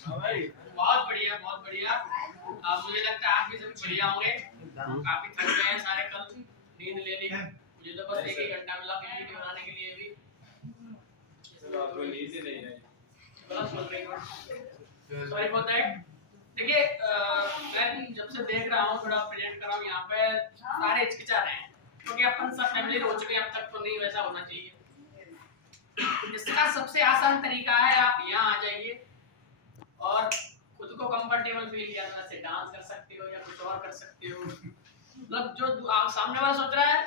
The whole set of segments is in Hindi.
बहुत बढ़िया बहुत बढ़िया। मुझे लगता है आप भी सब बढ़िया होंगे। काफी थक गए हैं सारे, कल नींद ले ली। मुझे तो बस 1 घंटा मिला पीपीटी बनाने के लिए भी। आपको नींद ही नहीं आई। Sorry for that. देखिए मैं जब से देख रहा हूँ, थोड़ा प्रेजेंट कर रहा हूँ यहाँ पे, सारे हिचकिचा रहे हैं क्योंकि अपन सब फैमिली हो चुके हैं। अब तक तो नहीं वैसा होना चाहिए। इसका सबसे आसान तरीका है, आप यहाँ आ जाइए और खुद को कंफर्टेबल फील किया, से डांस कर सकते हो या कुछ और कर सकते हो। मतलब जो आप सामने वाला सोच रहा है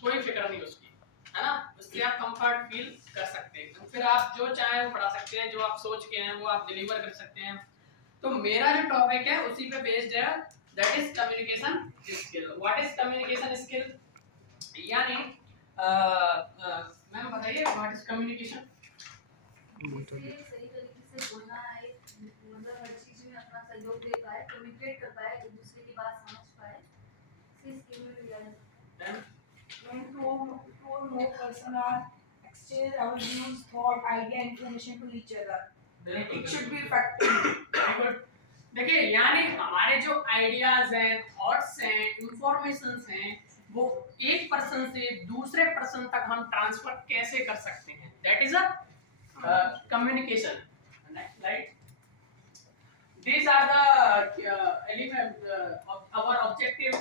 कोई फिक्र नहीं उसकी, है ना। उससे आप कंफर्ट फील कर सकते हैं। फिर आप जो चाहे वो पढ़ा सकते हैं, जो आप सोच के हैं वो आप डिलीवर कर सकते हैं। तो मेरा जो टॉपिक है उसी पे बेस्ड है, that is communication skill. What is communication skill? यानी मैम बताइए व्हाट इज कम्युनिकेशन? सही तरीके से बोलना है, मतलब हर चीज में अपना सहयोग दे पाए, कम्युनिकेट कर पाए, एक दूसरे की बात समझ पाए, इसी स्किल में लिया है। When two or more person are exchange our views, thought, idea, information to each other. It should be effective. देखिए यानी हमारे जो आइडियाज हैं, थॉट्स हैं, इंफॉर्मेशंस हैं, वो एक पर्सन से दूसरे पर्सन तक हम ट्रांसफर कैसे कर सकते हैं, that is a communication, right. These are the elements of our objective.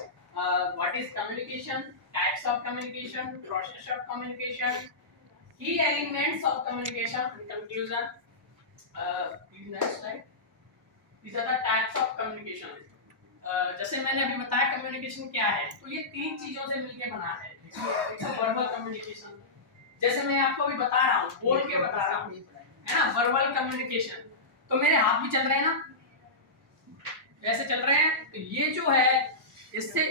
What is communication? Types of communication, process of communication, key elements of communication. In conclusion, next slide. These are the types of communication. जैसे मैंने अभी बताया कम्युनिकेशन क्या है, तो ये 3 चीजों से मिलके बना है। वर्बल कम्युनिकेशन, जैसे मैं आपको अभी बता रहा हूँ, बोल के बता रहा हूँ, है ना। वर्बल कम्युनिकेशन, तो मेरे हाथ भी चल रहे हैं ना, ऐसे चल रहे हैं। तो ये जो है इससे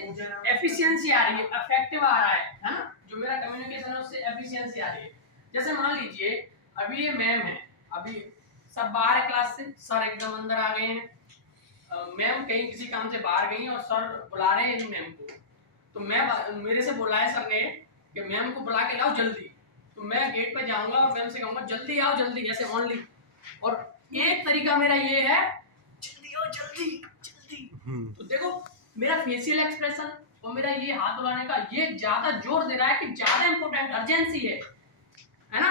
एफिशिएंसी आ रही है, इफेक्टिव आ रहा है ना। जो मेरा कम्युनिकेशन है उससे एफिशिएंसी आ रही है। जैसे मान लीजिए अभी ये मैम है, अभी सब बाहर है क्लास से, सर एकदम अंदर आ गए हैं। मैम कहीं किसी काम से बाहर गई हैं और सर बुला रहे हैं मैम को। तो मैं मेरे से बुलाया सर ने कि मैम को बुला के लाओ जल्दी। तो मैं गेट पे जाऊंगा और मैम से कहूंगा जल्दी आओ जल्दी, ऐसे ओनली। और एक तरीका मेरा ये है, जल्दी आओ जल्दी जल्दी। तो देखो मेरा फेशियल एक्सप्रेशन और मेरा ये हाथ बुलाने का, ये ज्यादा जोर दे रहा है कि ज्यादा इंपॉर्टेंट अर्जेंसी है ना।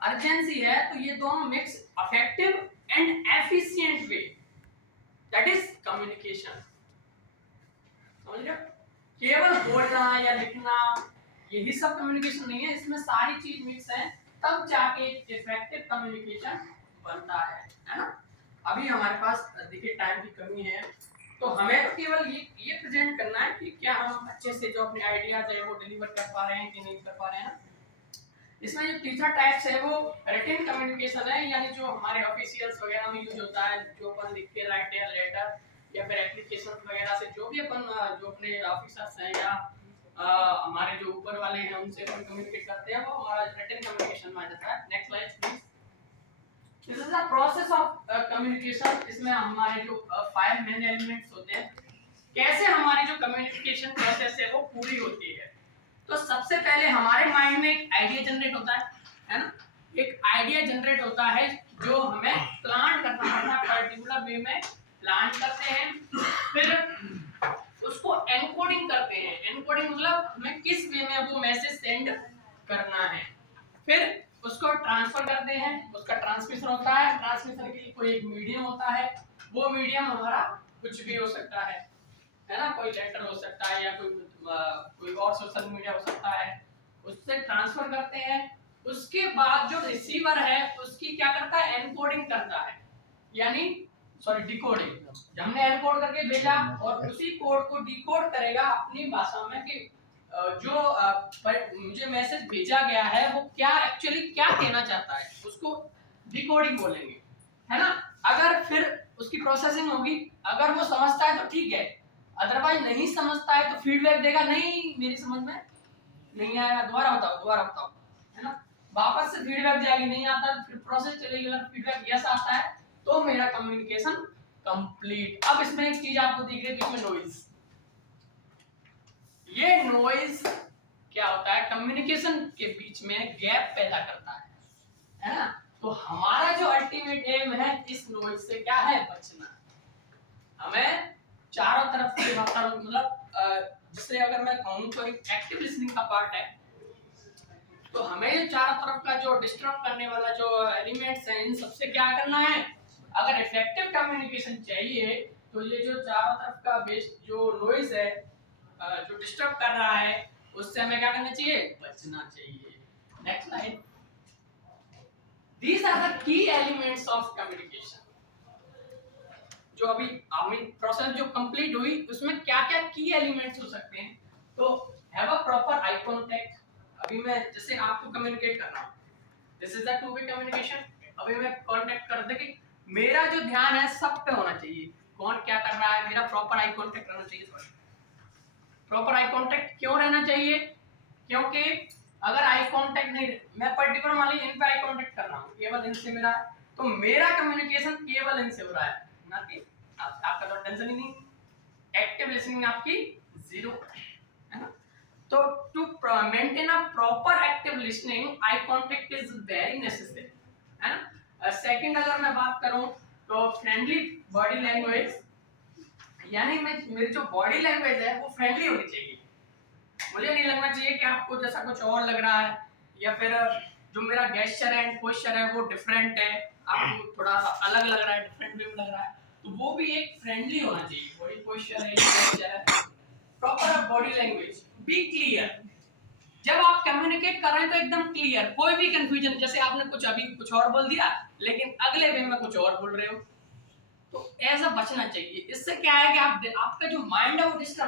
अर्जेंसी है, तो ये दोनों mix effective and efficient way, that is communication. समझ रहे हो? केवल बोलना या लिखना यही सब कम्युनिकेशन नहीं है, इसमें सारी चीज मिक्स है, तब जाके एक इफेक्टिव कम्युनिकेशन बनता है ना। अभी हमारे पास देखिए टाइम की कमी है, तो हमें तो केवल ये प्रेजेंट करना है कि क्या हम अच्छे से जो अपने आइडियाज है वो डिलीवर कर पा रहे हैं कि नहीं कर पा रहे हैं। इसमें जो तीसरा टाइप्स है वो रिटन कम्युनिकेशन है, यानी जो हमारे ऑफिशियल्स वगैरह में यूज होता है, जो अपन लिख के राइट या लेटर या फिर एप्लीकेशन वगैरह से जो भी अपन जो अपने ऑफिसर्स हैं या हमारे जो ऊपर वाले हैं उनसे अपन कम्युनिकेट करते हैं, वो हमारा रिटन कम्युनिकेशन में आ जाता है। Next slide please. This is the process of communication. इसमें हमारे जो 5 मेन एलिमेंट्स होते हैं, कैसे हमारी जो कम्युनिकेशन प्रोसेस है वो पूरी होती है। तो सबसे पहले हमारे माइंड में एक आइडिया जनरेट होता है ना। एक आइडिया जनरेट होता है जो हमें प्लान करना होता है, पर्टिकुलर वे में प्लान करते हैं, फिर उसको एनकोडिंग करते हैं। एनकोडिंग मतलब हमें किस वे में वो मैसेज सेंड करना है, फिर उसको ट्रांसफर करते हैं, उसका ट्रांसमिशन होता है। ट्रांसमिशन के लिए कोई एक मीडियम होता है, वो मीडियम हमारा कुछ भी हो सकता है ना। कोई लेटर हो सकता है या कोई और सोशल मीडिया हो सकता है, उससे ट्रांसफर करते हैं। उसके बाद जो रिसीवर है उसकी क्या करता है, एनकोडिंग करता है, यानी सॉरी डिकोडिंग। हमने एनकोड करके भेजा और उसी कोड को डिकोड करेगा अपनी भाषा में कि जो मुझे मैसेज भेजा गया है वो क्या एक्चुअली क्या कहना चाहता है, उसको डिकोडिंग बोलेंगे, है ना। अगर फिर उसकी प्रोसेसिंग होगी, अगर वो समझता है तो ठीक है, अदरवाइज नहीं समझता है तो फीडबैक देगा, नहीं मेरी समझ में नहीं आया, दोबारा बताओ, है ना। वापस से फीडबैक जाएगी, नहीं आता फिर प्रोसेस चलेगी। अगर फीडबैक यस आता है तो मेरा कम्युनिकेशन कंप्लीट। अब इसमें एक चीज आपको दिख रही है बीच में, नॉइज। ये नॉइज क्या होता है, कम्युनिकेशन के बीच में गैप पैदा करता है ना। तो हमारा जो अल्टीमेट एम है इस नॉइज से क्या है, बचना। हमें चारों तरफ से मतलब जिससे अगर मैं कहूँ तो एक एक्टिव लिसनिंग का पार्ट है, तो हमें ये चारों तरफ का जो डिस्टर्ब करने वाला जो एलिमेंट्स हैं इन सबसे क्या करना है। अगर इफेक्टिव कम्युनिकेशन चाहिए तो ये जो चारों तरफ का बेस जो नॉइज है जो डिस्टर्ब कर रहा है उससे हमें क्या करना चाहिए, बचना चाहिए। Next line, these are the key elements of communication। जो अभी प्रोसेस जो कंप्लीट हुई उसमें क्या क्या की एलिमेंट्स हो सकते हैं। तो have a proper eye contact. अभी मैं जैसे आपको कम्युनिकेट कर रहा हूं, this is the two way communication. अभी मैं कांटेक्ट कर दे कि मेरा जो ध्यान है सब पे होना चाहिए, कौन क्या कर रहा है, मेरा प्रॉपर आई कांटेक्ट रहना चाहिए। सॉरी, प्रॉपर आई कांटेक्ट क्यों रहना चाहिए, क्योंकि अगर आई कांटेक्ट नहीं, मैं पर्टिकुलर मान लीजिए इन पे आई कांटेक्ट कर रहा हूं, केवल इनसे मेरा, तो मेरा कम्युनिकेशन केवल इनसे हो रहा है, ना कि आपका तो टेंशन ही नहीं, एक्टिव लिसनिंग आपकी जीरो है ना। तो to maintain a proper active listening eye contact is very necessary है ना। सेकंड अगर मैं बात करूं तो फ्रेंडली बॉडी लैंग्वेज, यानी मेरी जो बॉडी लैंग्वेज है वो फ्रेंडली होनी चाहिए। मुझे नहीं लगना चाहिए कि आपको जैसा कुछ और लग रहा है, या फिर जो मेरा गेस्चर है पोस्चर है वो डिफरेंट है, आपको थोड़ा सा अलग लग रहा है, डिफरेंट वे में लग रहा है, तो वो भी एक फ्रेंडली होना चाहिए। बॉडी पोस्चर है, गेस्चर है, proper body language, be clear. जब आप कम्युनिकेट कर रहे हैं तो एकदम क्लियर, कोई भी कंफ्यूजन, जैसे आपने कुछ अभी कुछ और बोल दिया लेकिन अगले वे में कुछ और बोल रहे हो, तो ऐसा बचना चाहिए। इससे क्या है कि आपका जो माइंड है वो डिस्टर्ब